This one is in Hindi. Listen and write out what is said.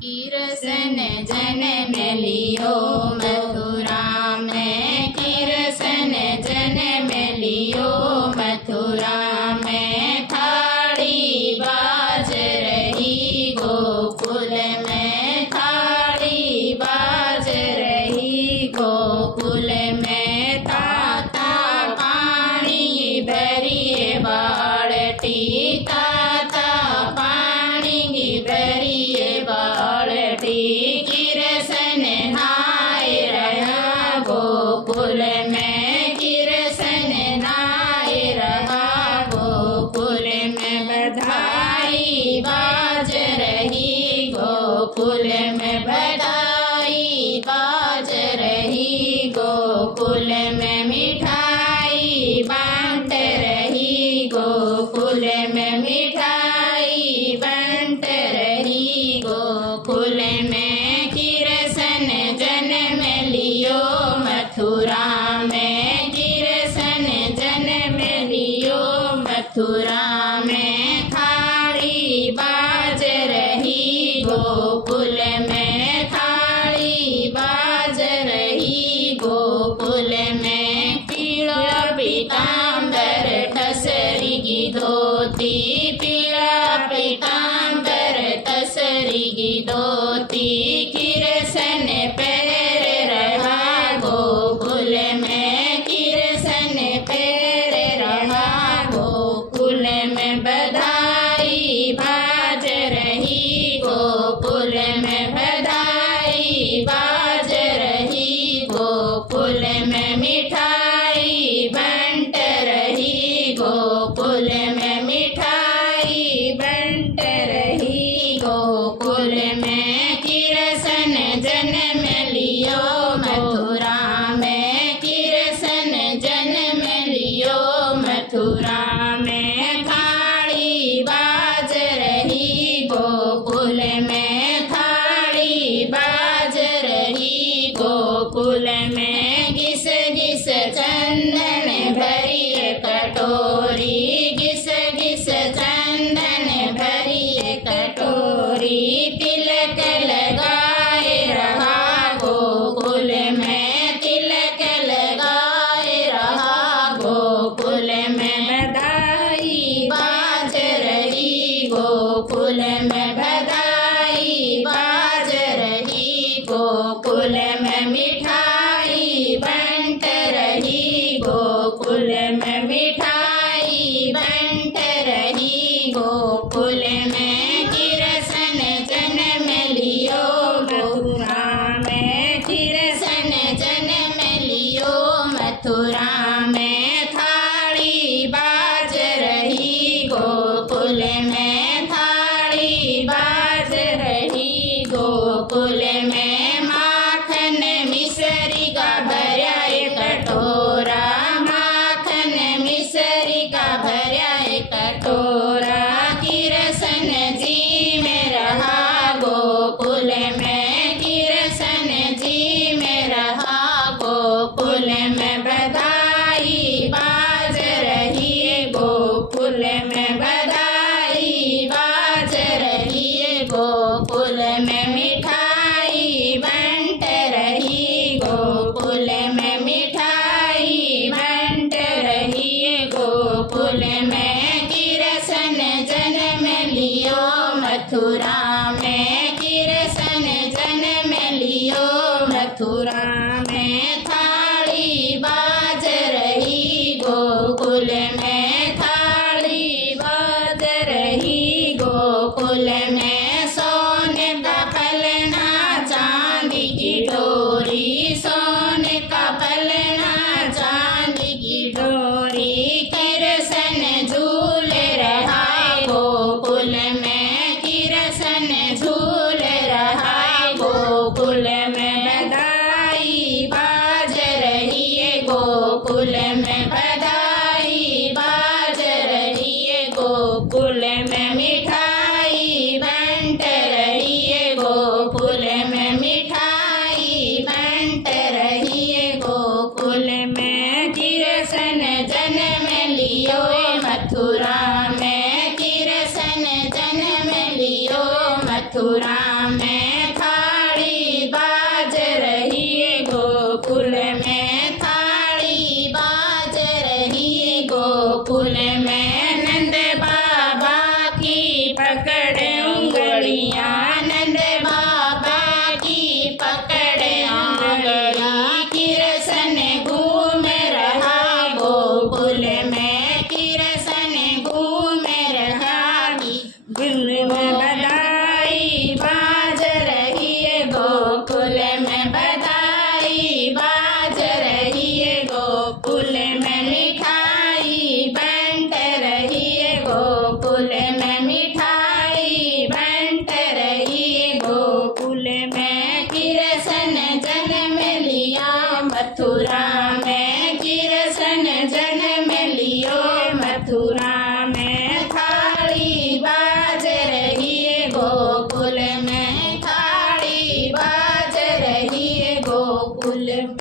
कृष्ण जन्म लियो मथुरा में, कृष्ण जन्म लियो मथुरा में। थाली बाज रही गोकुल में, थाली बाज रही गोकुल में। ताता पानी भरिए बाल्टी, ताता पानी भरिए बाल्टी। कृष्ण नहाए रहा गोकुल में, कृष्ण नहाए रहा गोकुल में। बधाई बाज रही गोकुल में, बधाई बाज रही गोकुल में। मिठाई बांट रही गोकुल में, मिठाई बांट रही गोकुल में। कृष्ण जन्म लियो मथुरा में, कृष्ण जन्म लियो मथुरा में। थाली बाज रही गोकुल में, थाली बाज रही गोकुल में। पीला पीताम्बर टसरी की धोती, पीला पीताम्बर टसरी की धोती। कृष्ण पैर रहा गोकुल में, कृष्ण पैर रहा गोकुल में। बधाई बाज रही गोकुल में, बधाई बाज रही गोकुल में। मिठाई बंट रही गोकुल में, मिठाई बंट रही गोकुल में। कृष्ण जन्म लियो मथुरा में, कृष्ण जन्म लियो मथुरा में। थाली बाज रही गोकुल में, थाली बाज रही गोकुल में। घिस घिस चंदन भरी कटोरी, घिस घिस चंदन भरी कटोरी। तिलक लगाए रहा गोकुल में, तिलक लगाए रहा गोकुल में। बधाई बाज रही गोकुल में, बधाई बाज रही गोकुल में। मिठाई बंट रही गोकुल में, मिठाई बंट रही गोकुल में। कृष्ण जन्म लियो मथुरा में, कृष्ण जन्म लियो मथुरा में। थाली बाज रही गोकुल में, थाली बाज रही गोकुल में। माखन मिश्री का भरा एक कटोरा, माखन मिश्री का भरा एक कटोरा। कृष्ण जी में रहा गोकुल में, कृष्ण जी में रहा गोकुल में। बधाई बाज रही गोकुल में, बधाई बाज रही गोकुल में। मिठाई बंट रही गोकुल में, मिठाई बंट रही गोकुल में। कृष्ण जन्म लियो मथुरा में, कृष्ण जन्म लियो मथुरा में। थाली बाज रही गोकुल में, थाली बाज रही गोकुल में। सोने का पलना चांदी की डोरी, सोने का पलना चांदी की डोरी। कृष्ण झूल रहा गोकुल में, कृष्ण झूल रहा गोकुल में। बधाई बाज रही गोकुल में, बधाई बाज रही गोकुल में। मिठाई बंट रही गोकुल में, मिठाई बंट रही गोकुल में। कृष्ण जन्म लियो मथुरा में, कृष्ण जन्म लियो मथुरा में थाली बाज रही है गोकुल में थाली बाज रही है गोकुल में नंद बाबा की पकड़े उंगलियां नंद बाबा की पकड़े उंगलियां कृष्ण घूम रहा गोकुल में कृष्ण घूम रहा गुल में बधाई बाज रही है गोकुल में बधाई बाज रही है गोकुल में मिठाई बंट रही है गोकुल में मिठाई बंट रही है गोकुल में कृष्ण जन्म लिया मथुरा में कृष्ण जन्म लियो मथुरा में थाली बाज रही है गोकुल में थाली बाज रही है गोकुल में।